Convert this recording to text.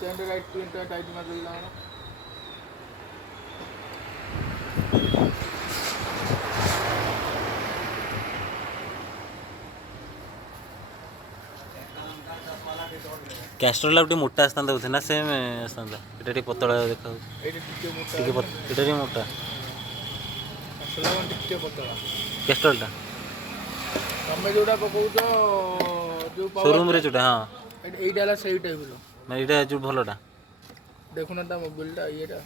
chain right pin tight मार देला Castrol गोटे मोटा आसता बोलते ना सेम आसता ये पतला देखा एटा ये मोटा टिके पतला कैस्ट्रोलटा तमे जोटा पकाउछ जो शोरूम रे जोटा हाँ एटा ला सही टाइप रो मैं ये जो भलटा देखुना ता मोबाइल टा येटा